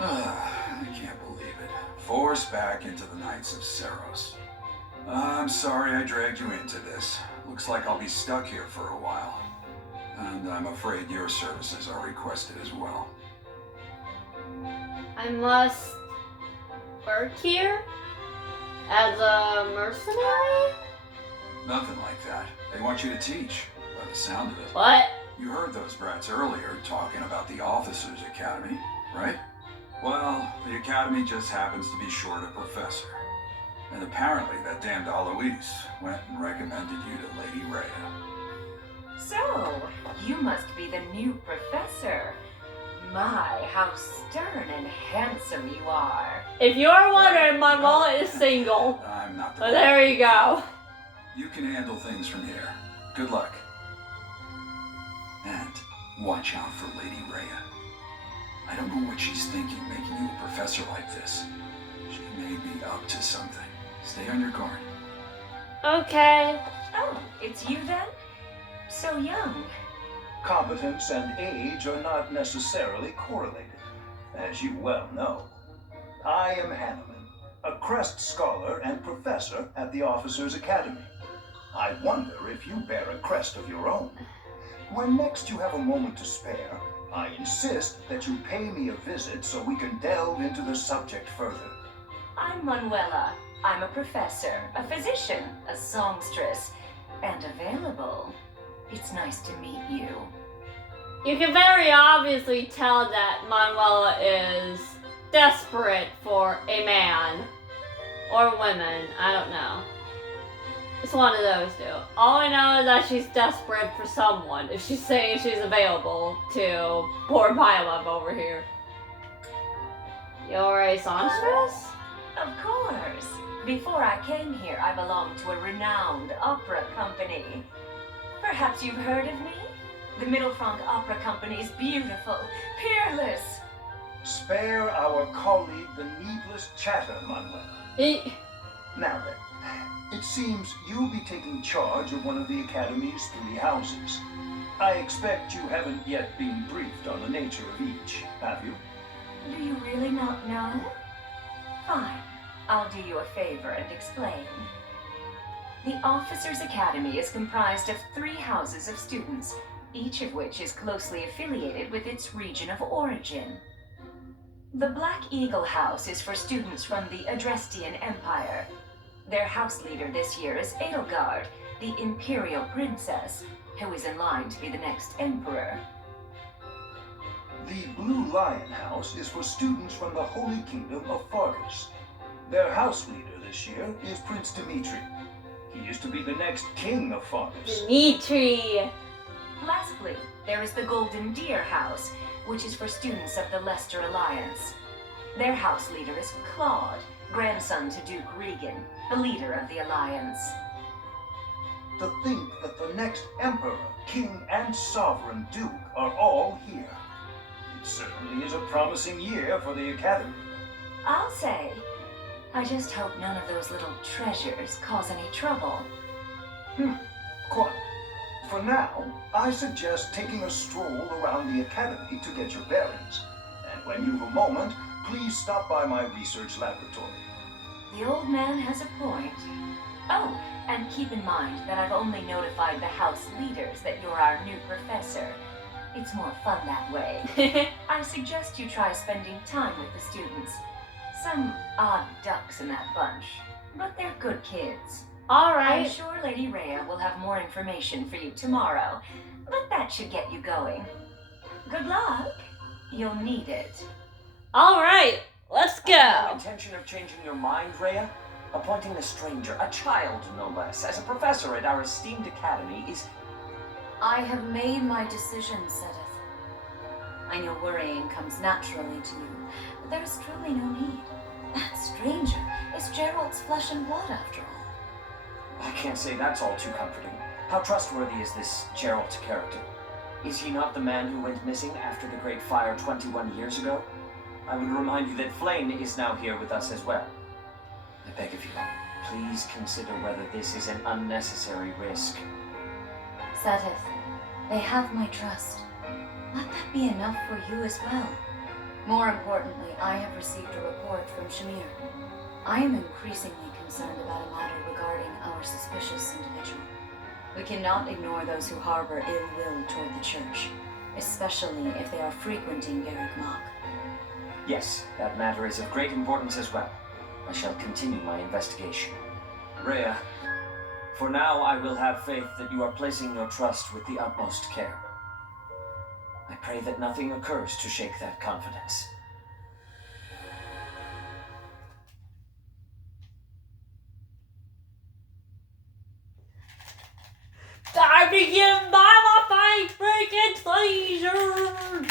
I can't believe it. Forced back into the Knights of Seros. I'm sorry I dragged you into this. Looks like I'll be stuck here for a while. And I'm afraid your services are requested as well. I must work here? As a mercenary? Nothing like that. They want you to teach, by the sound of it. What? You heard those brats earlier talking about the Officers' Academy, right? Well, the Academy just happens to be short a professor. And apparently that damned Eloise went and recommended you to Lady Rhea. So, you must be the new professor. My, how stern and handsome you are. If you're wondering, my wallet is single. I'm not the But there you go. You can handle things from here. Good luck. And watch out for Lady Rhea. I don't know what she's thinking making you a professor like this. She may be up to something. Stay on your guard. Okay. Oh, it's you then? So young. Competence and age are not necessarily correlated, as you well know. I am Hanneman, a Crest Scholar and Professor at the Officers' Academy. I wonder if you bear a crest of your own. When next you have a moment to spare, I insist that you pay me a visit so we can delve into the subject further. I'm Manuela. I'm a professor, a physician, a songstress, and available. It's nice to meet you. You can very obviously tell that Manuela is desperate for a man. Or women, I don't know. It's one of those two. All I know is that she's desperate for someone if she's saying she's available to poor Bylov over here. You're a songstress? Of course. Before I came here, I belonged to a renowned opera company. Perhaps you've heard of me? The Middlefront Opera Company is beautiful, peerless. Spare our colleague the needless chatter, Manuela. Now then, it seems you'll be taking charge of one of the Academy's 3 houses. I expect you haven't yet been briefed on the nature of each, have you? Do you really not know? Fine. I'll do you a favor and explain. The Officers' Academy is comprised of 3 houses of students, each of which is closely affiliated with its region of origin. The Black Eagle House is for students from the Adrestian Empire. Their house leader this year is Edelgard, the Imperial Princess, who is in line to be the next Emperor. The Blue Lion House is for students from the Holy Kingdom of Fargus. Their house leader this year is Prince Dimitri. He is to be the next king of Fargus. Dimitri! Lastly, there is the Golden Deer House, which is for students of the Leicester Alliance. Their house leader is Claude, grandson to Duke Regan, the leader of the Alliance. To think that the next Emperor, King, and Sovereign Duke are all here. It certainly is a promising year for the Academy. I'll say. I just hope none of those little treasures cause any trouble. Quite. For now, I suggest taking a stroll around the Academy to get your bearings. And when you've a moment, please stop by my research laboratory. The old man has a point. Oh, and keep in mind that I've only notified the house leaders that you're our new professor. It's more fun that way. I suggest you try spending time with the students. Some odd ducks in that bunch, but they're good kids. Alright. I'm sure Lady Rhea will have more information for you tomorrow, but that should get you going. Good luck. You'll need it. Alright, let's No go. intention of changing your mind, Rhea? Appointing a stranger, a child no less, as a professor at our esteemed academy is... I have made my decision, Sedith. I know worrying comes naturally to you, but there is truly no need. That stranger is Gerald's flesh and blood, after all. I can't say that's all too comforting. How trustworthy is this Gerald character? Is he not the man who went missing after the Great Fire 21 years ago? I would remind you that Flame is now here with us as well. I beg of you, please consider whether this is an unnecessary risk. Sedith, they have my trust. Let that be enough for you as well. More importantly, I have received a report from Shamir. I am increasingly concerned about a matter regarding our suspicious individual. We cannot ignore those who harbor ill will toward the church, especially if they are frequenting Garrick Mach. Yes, that matter is of great importance as well. I shall continue my investigation. Rhea, for now I will have faith that you are placing your trust with the utmost care. I pray that nothing occurs to shake that confidence. Time to give Mama fight freaking pleasure!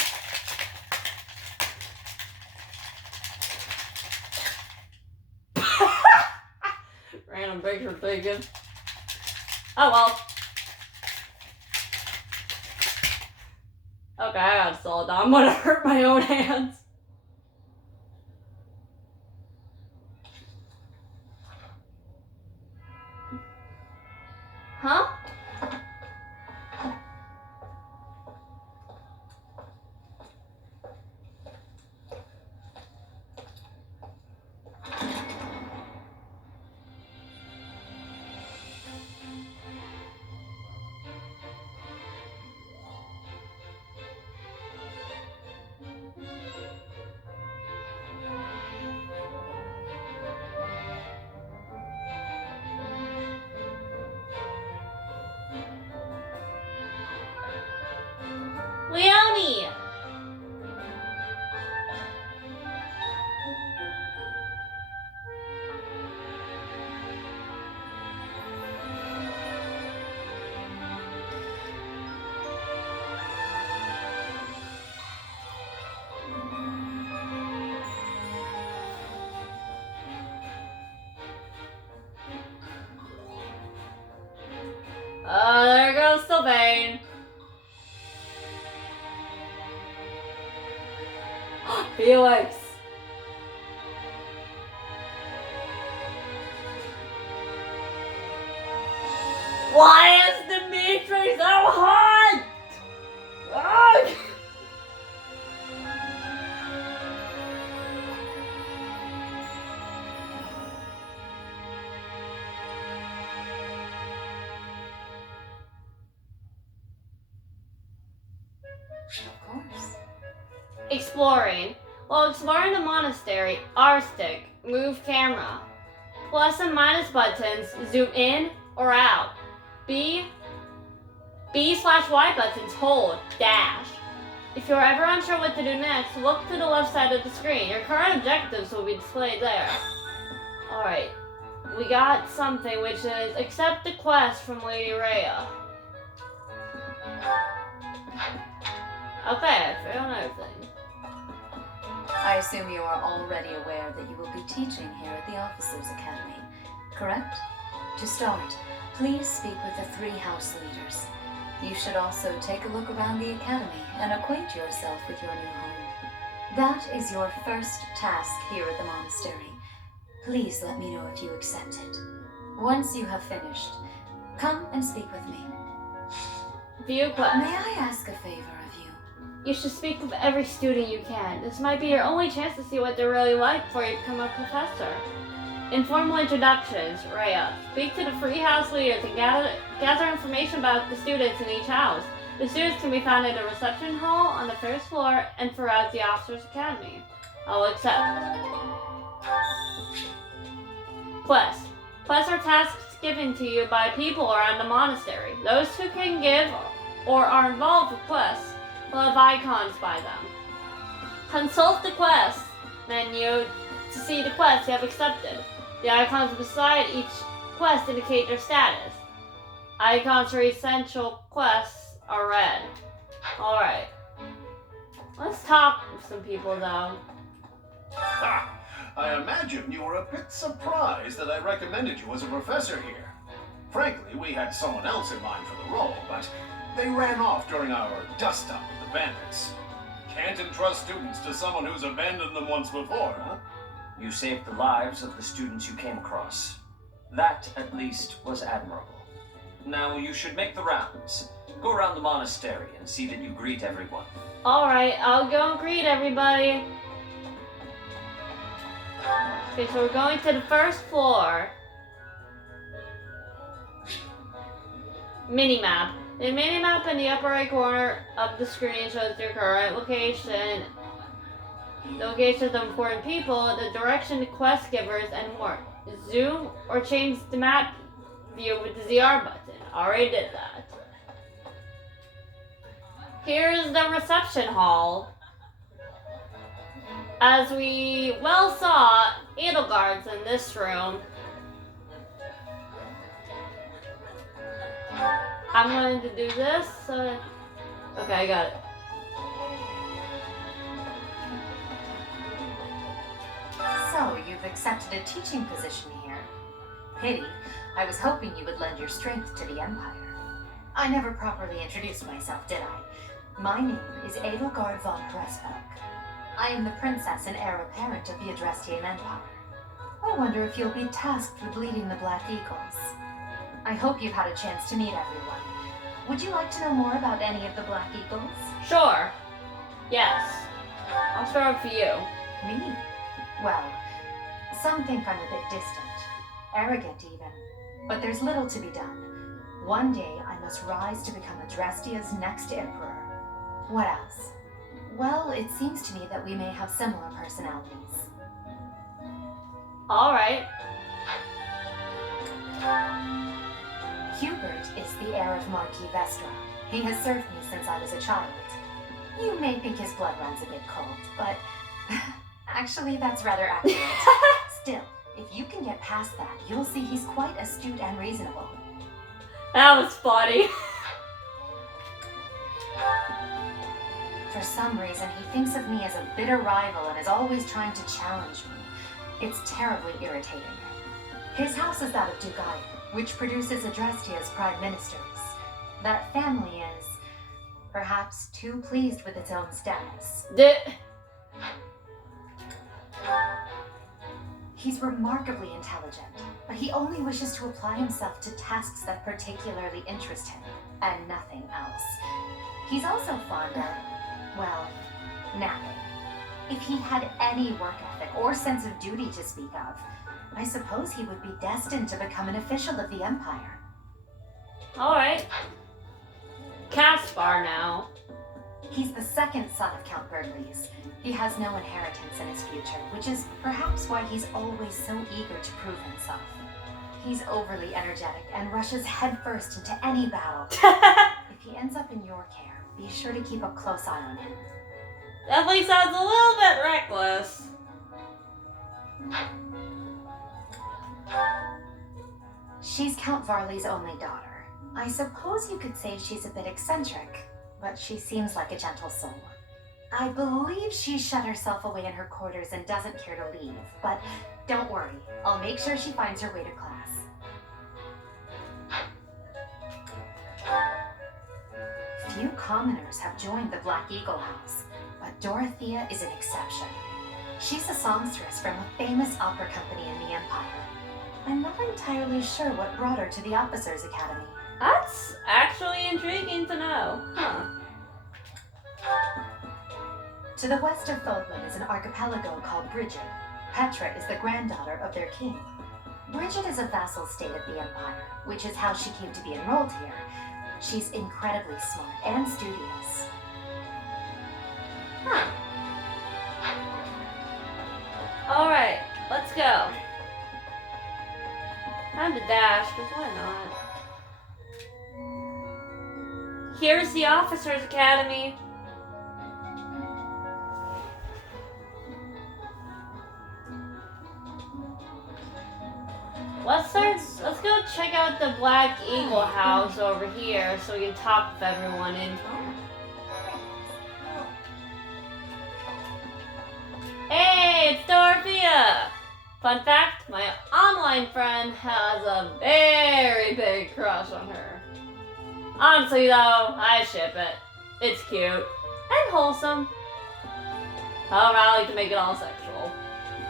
Random picture taken. Oh well. Okay, I got sold. I'm gonna hurt my own hands. Huh? Leonie! There goes Sylvain. Felix. Why is Dimitri so hot? Ugh. Of course. Exploring. While exploring the monastery, R stick, move camera. Plus and minus buttons, zoom in or out. B/Y buttons, hold, dash. If you're ever unsure what to do next, look to the left side of the screen. Your current objectives will be displayed there. Alright, we got something which is accept the quest from Lady Rhea. Okay, I found everything. I assume you are already aware that you will be teaching here at the Officers Academy, correct? To start, please speak with the 3 house leaders. You should also take a look around the academy and acquaint yourself with your new home. That is your first task here at the monastery. Please let me know if you accept it. Once you have finished, come and speak with me. View quest. May I ask a favor of you? You should speak with every student you can. This might be your only chance to see what they're really like before you become a professor. Informal introductions, Rhea. Speak to the free house leaders and gather information about the students in each house. The students can be found in the reception hall, on the first floor, and throughout the Officers Academy. I'll accept. Quest. Quests are tasks given to you by people around the monastery. Those who can give or are involved with quests will have icons by them. Consult the quest menu to see the quests you have accepted. The icons beside each quest indicate their status. Icons for essential quests are red. Alright. Let's talk with some people though. Ha! I imagine you were a bit surprised that I recommended you as a professor here. Frankly, we had someone else in mind for the role, but they ran off during our dust-up with the bandits. Can't entrust students to someone who's abandoned them once before, huh? You saved the lives of the students you came across. That, at least, was admirable. Now you should make the rounds. Go around the monastery and see that you greet everyone. Alright, I'll go greet everybody. Okay, so we're going to the first floor. Minimap. The minimap in the upper right corner of the screen shows your current location, the locations of important people, the direction to quest givers, and more. Zoom or change the map view with the ZR button. Already did that. Here's the reception hall. As we well saw, Edelgard's in this room. I'm going to do this. Okay, I got it. So, you've accepted a teaching position here. Pity. I was hoping you would lend your strength to the Empire. I never properly introduced myself, did I? My name is Edelgard von Pressbeck. I am the princess and heir apparent of the Adrestian Empire. I wonder if you'll be tasked with leading the Black Eagles. I hope you've had a chance to meet everyone. Would you like to know more about any of the Black Eagles? Sure. Yes. I'll start for you. Me? Well, some think I'm a bit distant, arrogant even, but there's little to be done. One day I must rise to become Adrestia's next emperor. What else? Well, it seems to me that we may have similar personalities. Alright. Hubert is the heir of Marquis Vestra. He has served me since I was a child. You may think his blood runs a bit cold, but actually that's rather accurate. Still, if you can get past that, you'll see he's quite astute and reasonable. That was funny. For some reason, he thinks of me as a bitter rival and is always trying to challenge me. It's terribly irritating. His house is that of Dugai, which produces Adrestia's prime ministers. That family is, perhaps, too pleased with its own status. He's remarkably intelligent, but he only wishes to apply himself to tasks that particularly interest him, and nothing else. He's also fond of, well, napping. If he had any work ethic or sense of duty to speak of, I suppose he would be destined to become an official of the Empire. Alright. Caspar now. He's the second son of Count Burgleys. He has no inheritance in his future, which is perhaps why he's always so eager to prove himself. He's overly energetic and rushes headfirst into any battle. If he ends up in your care, be sure to keep a close eye on him. Definitely sounds a little bit reckless. She's Count Varley's only daughter. I suppose you could say she's a bit eccentric, but she seems like a gentle soul. I believe she shut herself away in her quarters and doesn't care to leave, but don't worry, I'll make sure she finds her way to class. Few commoners have joined the Black Eagle House, but Dorothea is an exception. She's a songstress from a famous opera company in the Empire. I'm not entirely sure what brought her to the Officers' Academy. That's actually intriguing to know. Huh. To the west of Fodlan is an archipelago called Brigid. Petra is the granddaughter of their king. Brigid is a vassal state of the Empire, which is how she came to be enrolled here. She's incredibly smart and studious. Huh. Alright, let's go. Time to dash, because why not? Here's the Officers' Academy. Let's go check out the Black Eagle House over here so we can talk with everyone in. Hey, it's Dorothea! Fun fact, my online friend has a very big crush on her. Honestly though, I ship it. It's cute. And wholesome. However, I like to make it all sexual.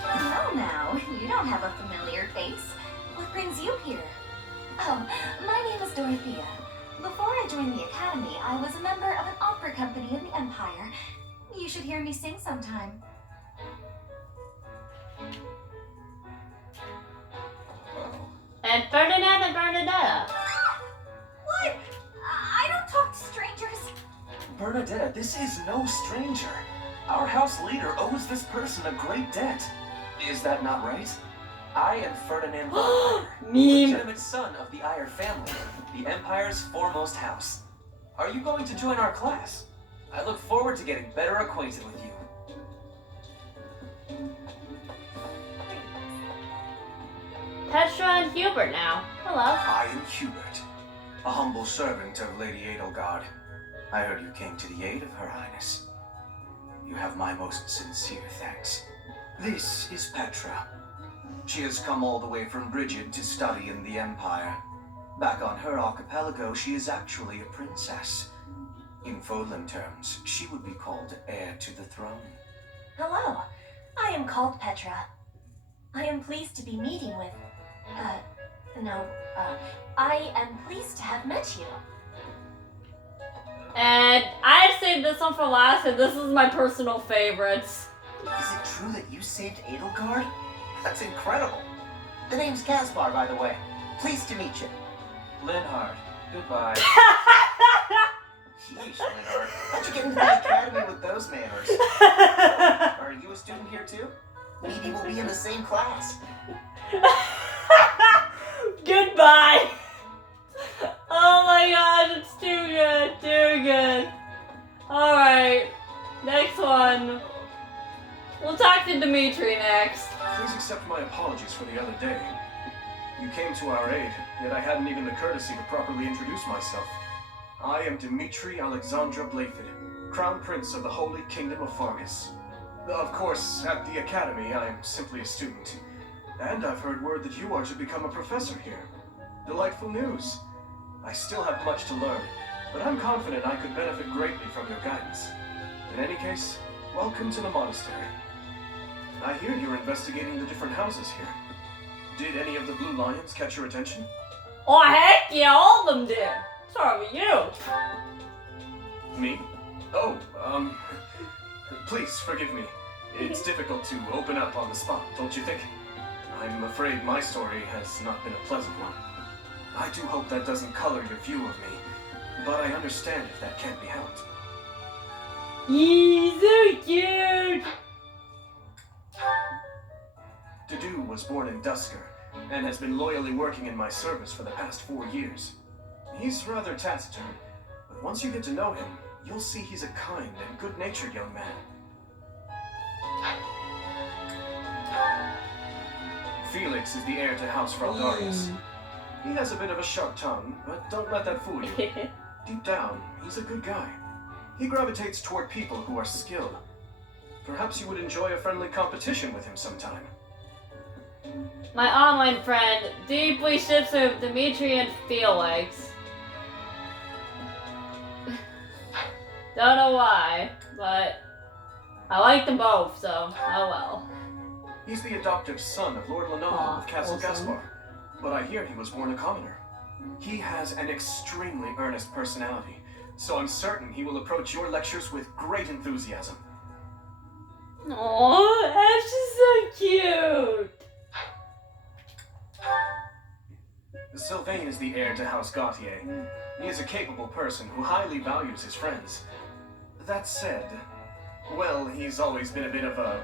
Well now, you don't have a familiar face. What brings you here? Oh, my name is Dorothea. Before I joined the Academy, I was a member of an opera company in the Empire. You should hear me sing sometime. Bernadette, this is no stranger. Our house leader owes this person a great debt. Is that not right? I am Ferdinand von Eyre, Meme. legitimate son of the Eyre family, the Empire's foremost house. Are you going to join our class? I look forward to getting better acquainted with you. Petra and Hubert now. Hello. I am Hubert, a humble servant of Lady Edelgard. I heard you came to the aid of Her Highness. You have my most sincere thanks. This is Petra. She has come all the way from Brigid to study in the Empire. Back on her archipelago, she is actually a princess. In Fodlan terms, she would be called heir to the throne. Hello, I am called Petra. I am pleased to be meeting with. I am pleased to have met you. And I saved this one for last, and this is my personal favorite. Is it true that you saved Edelgard? That's incredible. The name's Caspar, by the way. Pleased to meet you. Linhard, goodbye. Yeesh, Leonard. How'd you get into the academy with those manners? Are you a student here too? Maybe we'll be in the same class. Goodbye. Oh my god, it's too good, too good. Alright, next one. We'll talk to Dimitri next. Please accept my apologies for the other day. You came to our aid, yet I hadn't even the courtesy to properly introduce myself. I am Dimitri Alexandra Blaithid, Crown Prince of the Holy Kingdom of Fargus. Of course, at the Academy, I am simply a student. And I've heard word that you are to become a professor here. Delightful news. I still have much to learn, but I'm confident I could benefit greatly from your guidance. In any case, welcome to the monastery. I hear you're investigating the different houses here. Did any of the Blue Lions catch your attention? Oh heck yeah, all of them did. Sorry with you. Me? Oh, please forgive me. It's difficult to open up on the spot, don't you think? I'm afraid my story has not been a pleasant one. I do hope that doesn't color your view of me, but I understand if that can't be helped. He's so cute. Dedu was born in Dusker, and has been loyally working in my service for the past 4 years. He's rather taciturn, but once you get to know him, you'll see he's a kind and good-natured young man. Felix is the heir to House Fraldarius. He has a bit of a sharp tongue, but don't let that fool you. Deep down, he's a good guy. He gravitates toward people who are skilled. Perhaps you would enjoy a friendly competition with him sometime. My online friend deeply ships with Dimitri and Felix. Don't know why, but I like them both, so oh well. He's the adoptive son of Lord Lenore of Castle awesome. Gaspar, but I hear he was born a commoner. He has an extremely earnest personality, so I'm certain he will approach your lectures with great enthusiasm. Aww, Ash is so cute. Sylvain is the heir to House Gautier. He is a capable person who highly values his friends. That said, well, he's always been a bit of a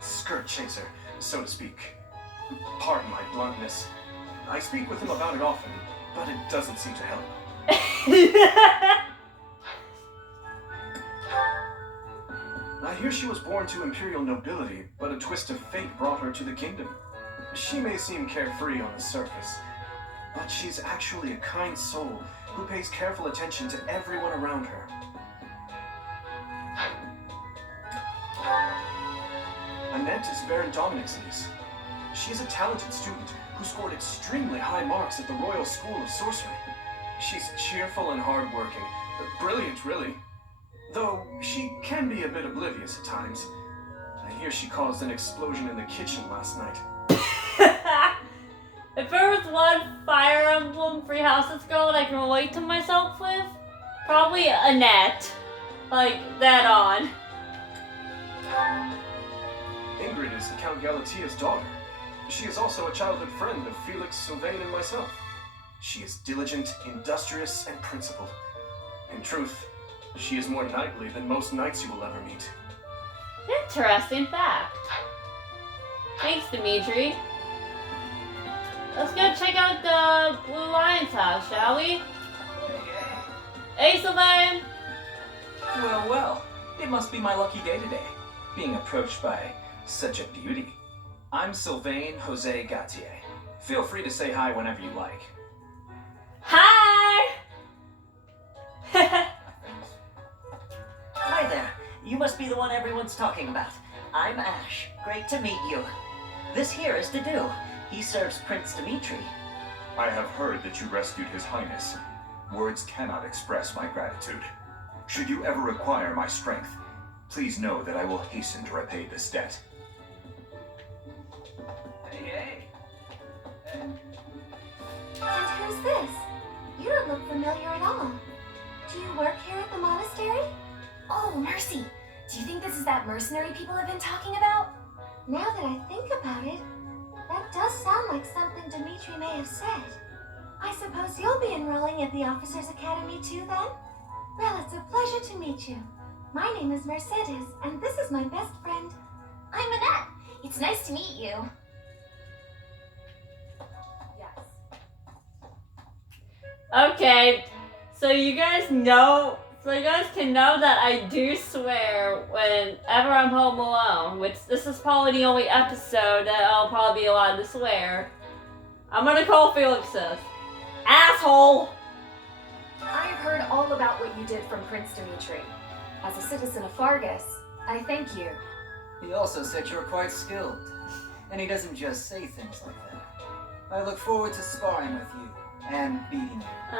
skirt chaser, so to speak. Pardon my bluntness. I speak with him about it often, but it doesn't seem to help. I hear she was born to imperial nobility, but a twist of fate brought her to the kingdom. She may seem carefree on the surface, but she's actually a kind soul who pays careful attention to everyone around her. Annette is Baron Dominic's niece. She is a talented student who scored extremely high marks at the Royal School of Sorcery. She's cheerful and hardworking, brilliant really, though she can be a bit oblivious at times. I hear she caused an explosion in the kitchen last night. If there was one Fire Emblem Free Houses girl that I can relate to myself with, probably Annette. Like, that on. Ingrid is Count Galatia's daughter. She is also a childhood friend of Felix, Sylvain, and myself. She is diligent, industrious, and principled. In truth, She is more knightly than most knights you will ever meet. Interesting fact. Thanks, Dimitri. Let's go check out the Blue Lion's house, shall we? Hey, Sylvain! Well, well, it must be my lucky day today, being approached by such a beauty. I'm Sylvain Jose Gautier. Feel free to say hi whenever you like. Hi! Hi there. You must be the one everyone's talking about. I'm Ash. Great to meet you. This here is Dedu. He serves Prince Dimitri. I have heard that you rescued His Highness. Words cannot express my gratitude. Should you ever require my strength, please know that I will hasten to repay this debt. Hey. And who's this? You don't look familiar at all. Do you work here at the monastery? Oh, Mercy! Do you think this is that mercenary people have been talking about? Now that I think about it, that does sound like something Dimitri may have said. I suppose you'll be enrolling at the Officers' Academy too, then? Well, it's a pleasure to meet you. My name is Mercedes, and this is my best friend. I'm Annette. It's nice to meet you. Yes. Okay, so you guys know, so you guys can know that I do swear whenever I'm home alone, which this is probably the only episode that I'll probably be allowed to swear. I'm gonna call Felix this. Asshole! I've heard all about what you did from Prince Dimitri. As a citizen of Fargus, I thank you. He also said you're quite skilled. And he doesn't just say things like that. I look forward to sparring with you and beating you.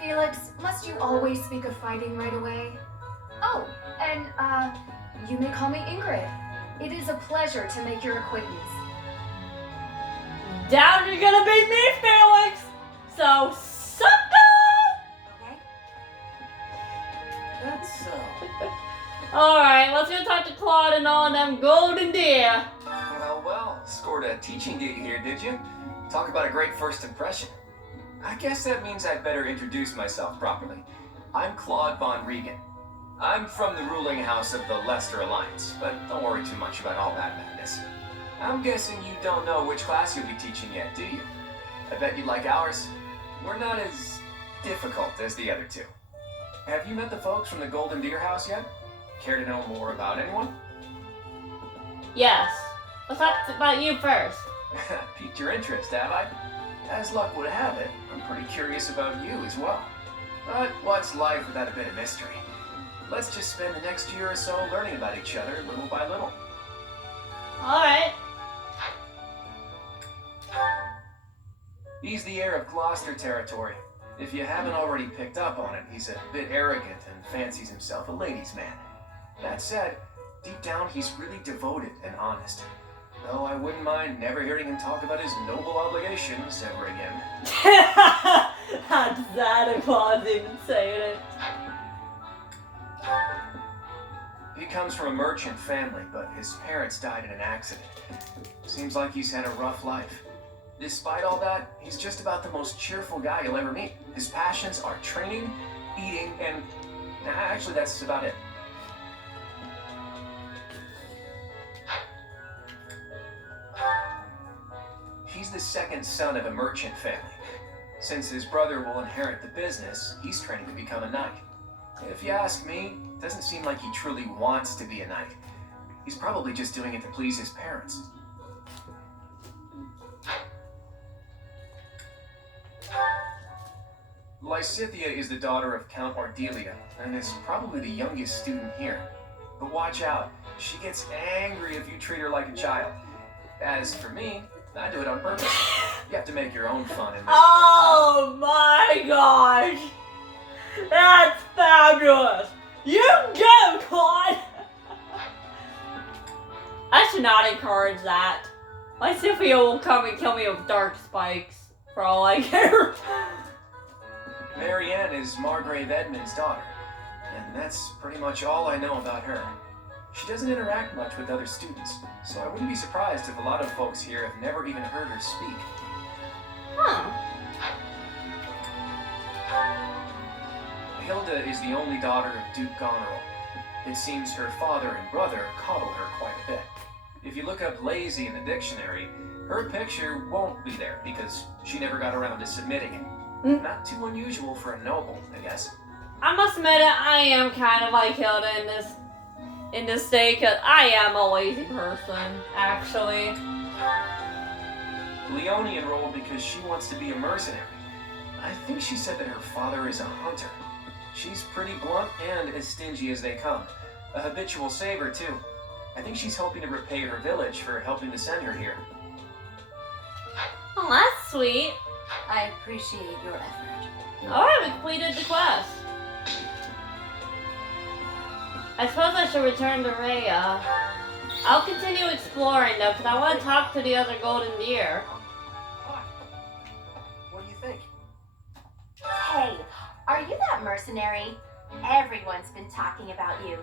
Felix, must you always speak of fighting right away? Oh, and, you may call me Ingrid. It is a pleasure to make your acquaintance. Down you're gonna beat me, Felix! So, suck it! Okay? That's so. Alright, let's go talk to Claude and all them golden deer. Well, well, scored a teaching gig here, did you? Talk about a great first impression. I guess that means I'd better introduce myself properly. I'm Claude von Regan. I'm from the ruling house of the Leicester Alliance, but don't worry too much about all that madness. I'm guessing you don't know which class you'll be teaching yet, do you? I bet you'd like ours. We're not as difficult as the other two. Have you met the folks from the Golden Deer House yet? Care to know more about anyone? Yes. Let's talk about you first. Piqued your interest, have I? As luck would have it, I'm pretty curious about you as well. But what's life without a bit of mystery? Let's just spend the next year or so learning about each other little by little. Alright. He's the heir of Gloucester territory. If you haven't already picked up on it, he's a bit arrogant and fancies himself a ladies' man. That said, deep down he's really devoted and honest. Though I wouldn't mind never hearing him talk about his noble obligations ever again. That's Santa Claus even saying it. He comes from a merchant family, but his parents died in an accident. Seems like he's had a rough life. Despite all that, he's just about the most cheerful guy you'll ever meet. His passions are training, eating, and... actually, that's about it. He's the second son of a merchant family. Since his brother will inherit the business, he's training to become a knight. If you ask me, it doesn't seem like he truly wants to be a knight. He's probably just doing it to please his parents. Lysithia is the daughter of Count Ardelia, and is probably the youngest student here. But watch out, she gets angry if you treat her like a child. As for me, I do it on purpose. You have to make your own fun in this Oh my gosh! That's fabulous! You go, Claude! I should not encourage that. My Sophia will come and kill me with dark spikes, for all I care. Marianne is Margrave Edmund's daughter, and that's pretty much all I know about her. She doesn't interact much with other students, so I wouldn't be surprised if a lot of folks here have never even heard her speak. Huh. Hilda is the only daughter of Duke Goneril. It seems her father and brother coddle her quite a bit. If you look up lazy in the dictionary, her picture won't be there because she never got around to submitting it. Not too unusual for a noble, I guess. I must admit it, I am kind of like Hilda in this state, because I am a lazy person, actually. Leone enrolled because she wants to be a mercenary. I think she said that her father is a hunter. She's pretty blunt and as stingy as they come. A habitual saver, too. I think she's hoping to repay her village for helping to send her here. Oh, that's sweet. I appreciate your effort. Alright, we completed the quest. I suppose I should return to Rhea. I'll continue exploring though, because I want to talk to the other golden deer. What do you think? Hey, are you that mercenary? Everyone's been talking about you.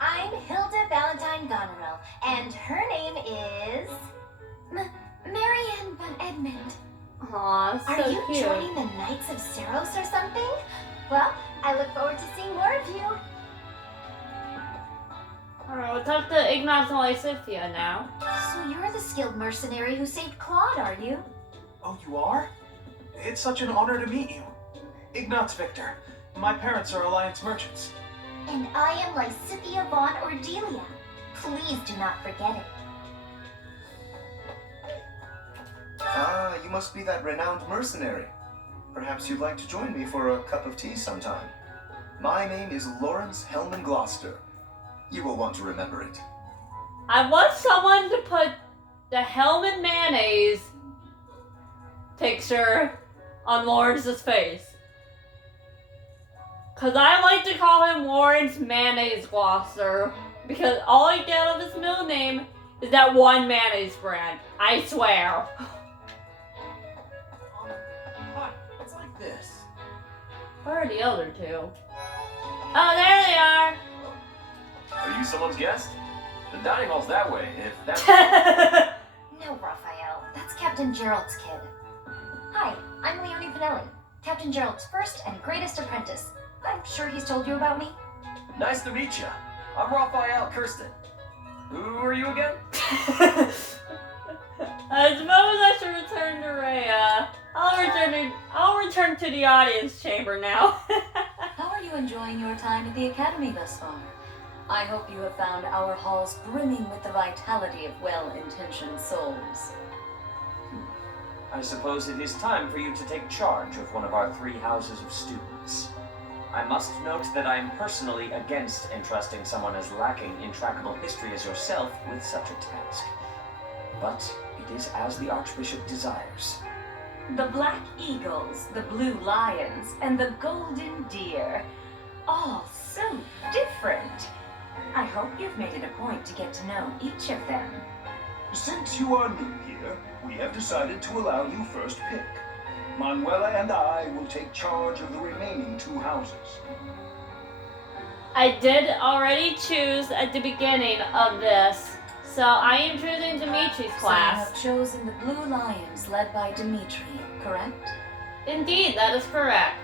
I'm Hilda Valentine Goneril, and her name is... Marianne von Edmund. Aw, so Are you cute. joining the Knights of Ceros or something? Well, I look forward to seeing more of you. Alright, we'll talk to Ignaz and Lysithea now. So you're the skilled mercenary who saved Claude, are you? Oh, you are? It's such an honor to meet you. Ignaz Victor. My parents are Alliance merchants. And I am Lysithea von Ordelia. Please do not forget it. Ah, you must be that renowned mercenary. Perhaps you'd like to join me for a cup of tea sometime. My name is Lawrence Hellman Gloucester. You will want to remember it. I want someone to put the Hellman mayonnaise picture on Lawrence's face. Cause I like to call him Lawrence Mayonnaise Gloucester. Because all I get of his middle name is that one mayonnaise brand. I swear. Hi, it's like this. Where are the other two? Oh, there they are! Are you someone's guest? The dining hall's that way, if that's... No, Raphael. That's Captain Gerald's kid. Hi, I'm Leone Pinelli, Captain Gerald's first and greatest apprentice. I'm sure he's told you about me. Nice to meet you. I'm Raphael Kirsten. Who are you again? I suppose I should return to Rhea. I'll return to the audience chamber now. How are you enjoying your time at the Academy thus far? I hope you have found our halls brimming with the vitality of well-intentioned souls. I suppose it is time for you to take charge of one of our 3 houses of students. I must note that I am personally against entrusting someone as lacking in trackable history as yourself with such a task. But it is as the Archbishop desires. The Black Eagles, the Blue Lions, and the Golden Deer. All so different. I hope you've made it a point to get to know each of them. Since you are new here, we have decided to allow you first pick. Manuela and I will take charge of the remaining 2 houses. I did already choose at the beginning of this, so I am choosing Dimitri's class. So you have chosen the Blue Lions led by Dimitri, correct? Indeed, that is correct.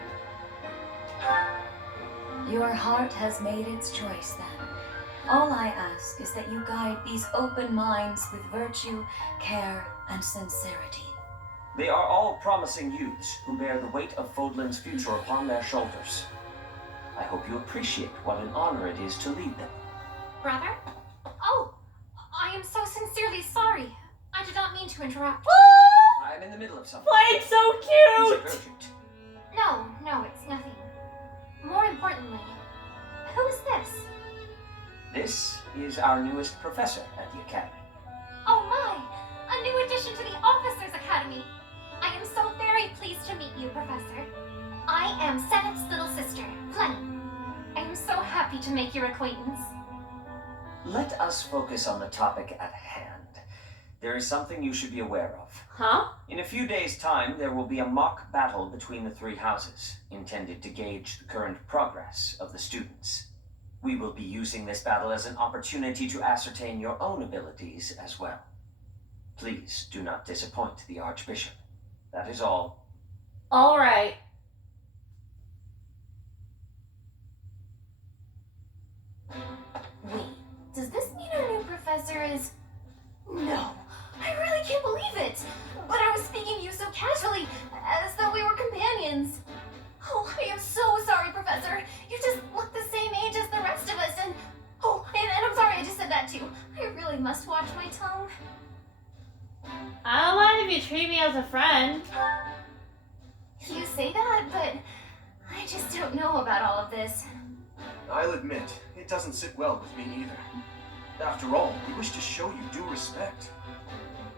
Your heart has made its choice then. All I ask is that you guide these open minds with virtue, care, and sincerity. They are all promising youths who bear the weight of Fodlan's future upon their shoulders. I hope you appreciate what an honor it is to lead them. Brother? Oh, I am so sincerely sorry. I did not mean to interrupt. I'm in the middle of something. Like, so Is it cute! urgent? No, it's nothing. More importantly, who is this? This is our newest professor at the Academy. Oh my! A new addition to the Officers Academy! I am so very pleased to meet you, Professor. I am Sennett's little sister, Flenny. I am so happy to make your acquaintance. Let us focus on the topic at hand. There is something you should be aware of. Huh? In a few days' time, there will be a mock battle between the 3 houses, intended to gauge the current progress of the students. We will be using this battle as an opportunity to ascertain your own abilities as well. Please do not disappoint the Archbishop. Oh, That is all. Alright. Wait, does this mean our new professor is... No, I really can't believe it! But I was speaking to you so casually, as though we were companions. Oh, I am so sorry, Professor. You just look the same age as the rest of us, and... Oh, and I'm sorry I just said that too. I really must watch my tongue. I don't mind if you treat me as a friend. You say that, but I just don't know about all of this. I'll admit, it doesn't sit well with me either. After all, we wish to show you due respect.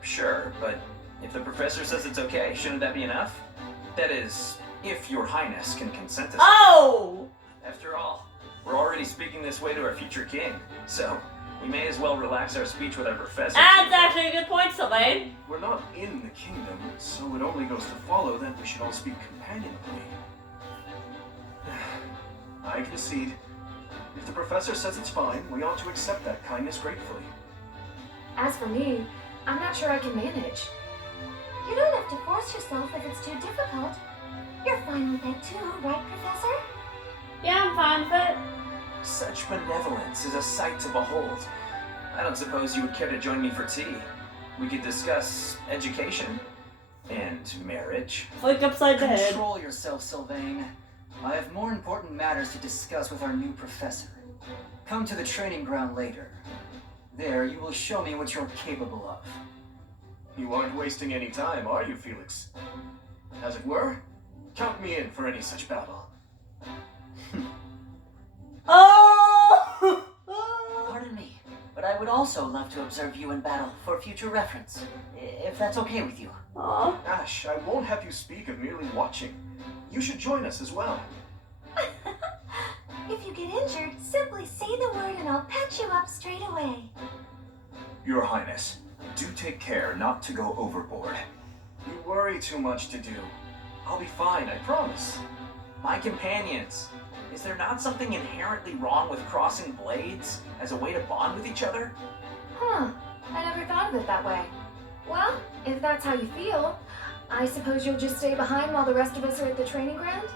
Sure, but if the professor says it's okay, shouldn't that be enough? That is, if your highness can consent to Oh! After all, we're already speaking this way to our future king, so we may as well relax our speech with our professor. That's actually a good point, Sylvain. We're not in the kingdom, so it only goes to follow that we should all speak companionably. I concede. If the professor says it's fine, we ought to accept that kindness gratefully. As for me, I'm not sure I can manage. You don't have to force yourself if it's too difficult. You're fine with it too, right, Professor? Yeah, I'm fine with it. Such benevolence is a sight to behold. I don't suppose you would care to join me for tea. We could discuss education and marriage. Flick upside the head. Control yourself, Sylvain. I have more important matters to discuss with our new professor. Come to the training ground later. There, you will show me what you're capable of. You aren't wasting any time, are you, Felix? As it were, count me in for any such battle. Oh! Pardon me, but I would also love to observe you in battle for future reference, if that's okay with you. Aw. Ash, I won't have you speak of merely watching. You should join us as well. If you get injured, simply say the word and I'll patch you up straight away. Your Highness, do take care not to go overboard. You worry too much to do. I'll be fine, I promise. My companions, is there not something inherently wrong with crossing blades as a way to bond with each other? Huh, I never thought of it that way. Well, if that's how you feel, I suppose you'll just stay behind while the rest of us are at the training ground?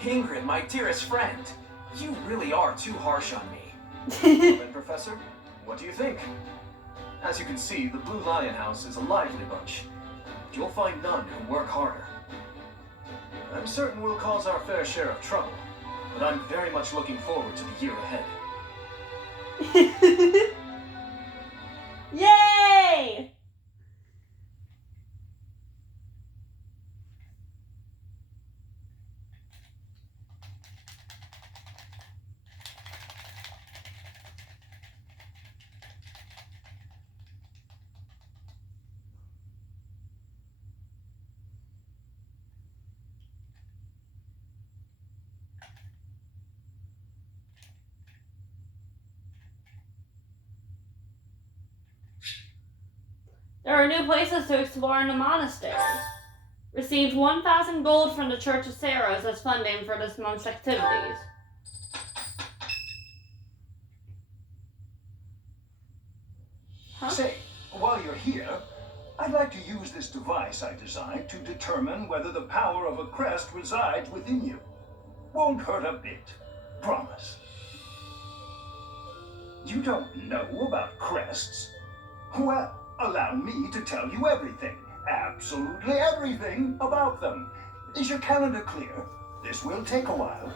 Ingrid, my dearest friend, you really are too harsh on me. Well then, Professor, what do you think? As you can see, the Blue Lion House is a lively bunch. But you'll find none who work harder. I'm certain we'll cause our fair share of trouble, but I'm very much looking forward to the year ahead. Yay! There are new places to explore in the monastery. Received 1,000 gold from the Church of Saros as funding for this month's activities. Huh? Say, while you're here, I'd like to use this device I designed to determine whether the power of a crest resides within you. Won't hurt a bit. Promise. You don't know about crests? Well, allow me to tell you everything, absolutely everything about them. Is your calendar clear? This will take a while.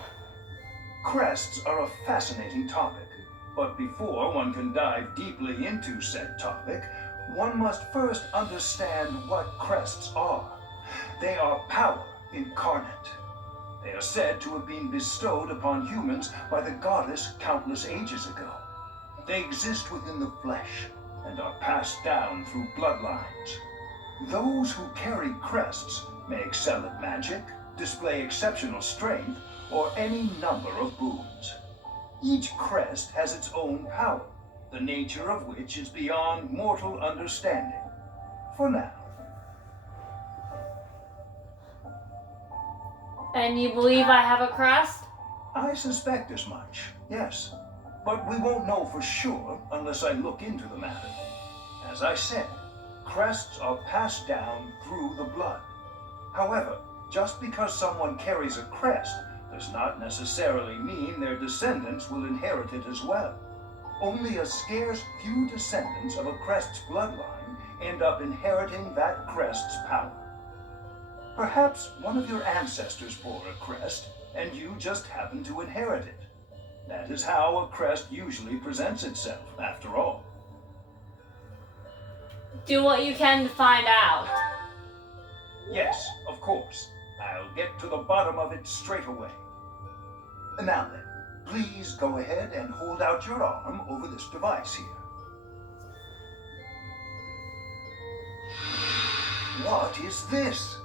Crests are a fascinating topic, but before one can dive deeply into said topic, one must first understand what crests are. They are power incarnate. They are said to have been bestowed upon humans by the goddess countless ages ago. They exist within the flesh and are passed down through bloodlines. Those who carry crests may excel at magic, display exceptional strength, or any number of boons. Each crest has its own power, the nature of which is beyond mortal understanding. For now. And you believe I have a crest? I suspect as much, yes. But we won't know for sure unless I look into the matter. As I said, crests are passed down through the blood. However, just because someone carries a crest does not necessarily mean their descendants will inherit it as well. Only a scarce few descendants of a crest's bloodline end up inheriting that crest's power. Perhaps one of your ancestors bore a crest, and you just happen to inherit it. That is how a crest usually presents itself, after all. Do what you can to find out. Yes, of course. I'll get to the bottom of it straight away. Now then, please go ahead and hold out your arm over this device here. What is this?